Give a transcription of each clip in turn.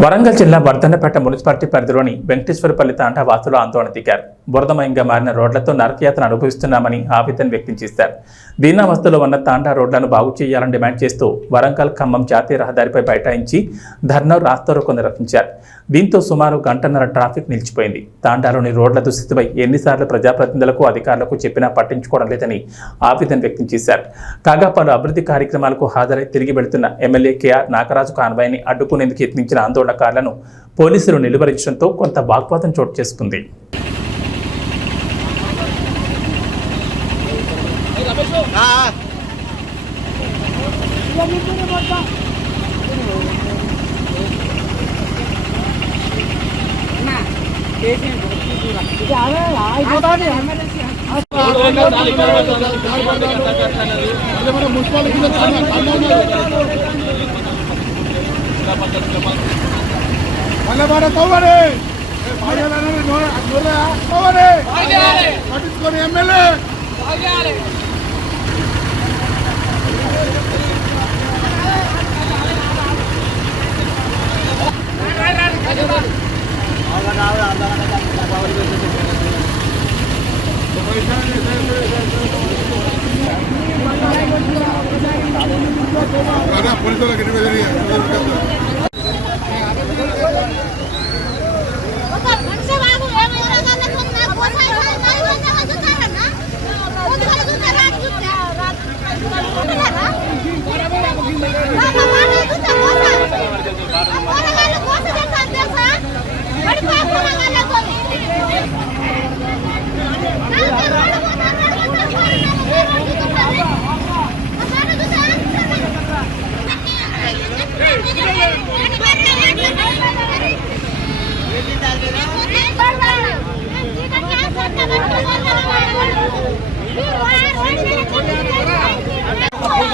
వరంగల్ జిల్లా వర్ధన్నపేట మున్సిపాలిటీ పరిధిలోని వెంకటేశ్వరపల్లి తాండా వాసులు ఆందోళన దిగారు. బురదమయంగా మారిన రోడ్లతో నరకయాతన అనుభవిస్తున్నామని ఆవేదన వ్యక్తం చేశారు. దీనావస్థలో ఉన్న తాండా రోడ్లను బాగు చేయాలని డిమాండ్ చేస్తూ వరంగల్ ఖమ్మం జాతీయ రహదారిపై బైఠాయించి ధర్నా రాస్తారోకో నిర్వహించారు. దీంతో సుమారు గంటన్నర ట్రాఫిక్ నిలిచిపోయింది. తాండాలోని రోడ్ల దుస్థితిపై ఎన్నిసార్లు ప్రజాప్రతినిధులకు అధికారులకు చెప్పినా పట్టించుకోవడం లేదని ఆవేదన వ్యక్తం చేశారు. కాగా పలు అభివృద్ధి కార్యక్రమాలకు హాజరై తిరిగి వెళుతున్న ఎమ్మెల్యే కేఆర్ నాగరాజు కాన్వాయ్ని అడ్డుకునేందుకు యత్నించిన ఆందోళన ఆందోళనకారులను పోలీసులు నిలువరించడంతో కొంత వాగ్వాదం చోటు చేసుకుంది మల్లెబాడ తవ్వడే. తవ్వడే. పట్టించుకొని ఎమ్మెల్యే. పోలీసులకు ఒక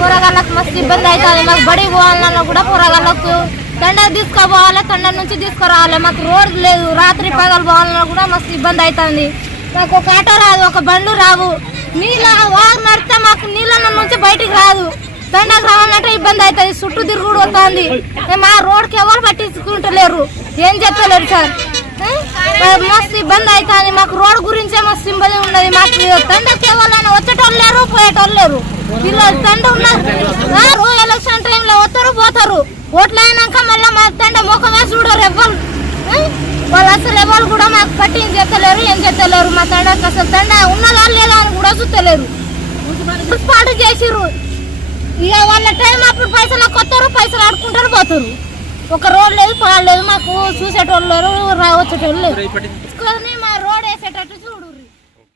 పోరగాళ్ళకు మస్తు ఇబ్బంది అవుతుంది. మాకు బడి పోవాలన్నా కూడా పోరగాళ్ళకు దండ తీసుకుపోవాలి తండ నుంచి తీసుకురావాలి. మాకు రోడ్ లేదు. రాత్రి పగలు పోవాలన్నా కూడా మస్తు ఇబ్బంది అవుతుంది. మాకు ఒక ఆటో రాదు ఒక బండ్లు రావు. నీళ్ళ వారు నడితే మాకు నీళ్ళ నుంచి బయటికి రాదు. తండకు రావాలంటే ఇబ్బంది అవుతుంది. చుట్టూ తిరుగుడు వస్తుంది. మా రోడ్కి ఎవరు పట్టించుకుంటలేరు. ఏం చెప్పలేరు సార్? మస్తు ఇబ్బంది అవుతుంది. మాకు రోడ్ గురించే మస్తు ఇబ్బంది ఉన్నది. మాకు తండకి ఎవరైనా వచ్చేటోళ్ళు లేరు పోయేటోళ్ళు లేరు. వీళ్ళు తండ ఉన్నారు ఎలక్షన్ టైంలో వస్తారు పోతారు. ఓట్లు అయినాక మళ్ళీ మా తండ ముఖమే చూడరు ఎవ్వరు వాళ్ళు అసలు ఎవరు కూడా మాకు పట్టించి చెప్తలేరు ఏం చెప్తలేరు మా తండ్రికి అసలు తండ ఉన్నదా లేదా అని కూడా చూస్తలేరు. పాటు చేసిర్రు. ఇక వాళ్ళ టైం అప్పుడు పైసలు కొత్తారు పైసలు ఆడుకుంటారు పోతారు. ఒక రోడ్ లేదు పాలు లేదు మాకు చూసేటోళ్ళు లేరు రా వచ్చేటోళ్ళు లేరు మా రోడ్ వేసేటట్టు చూడు.